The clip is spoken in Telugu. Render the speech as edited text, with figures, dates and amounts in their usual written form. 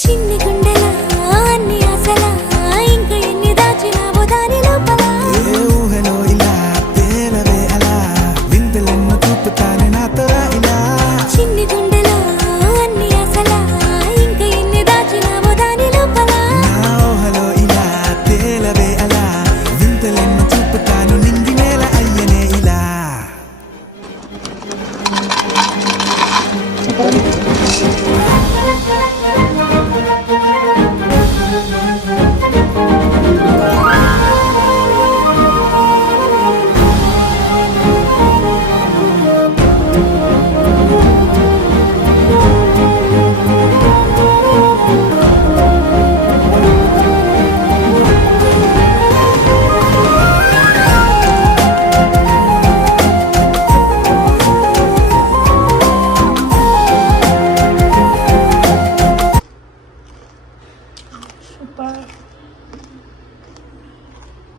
చిన్ని గుండెలా అన్ని ఆశలా ఇంకా ఎన్ని దాచినావో దాని లోపల ఏ ఊహలో ఇలా తేలవే అలా వింతలెన్నో చూపుతానే నాతో రా ఇలా చిన్ని గుండెలా అన్ని ఆశలా ఇంకా ఎన్ని దాచినావో దాని లోపల నా ఊహలో ఇలా తేలవే అలా వింతలెన్నో చూపుతాను నింగి నేల అయ్యనే ఇలా Super.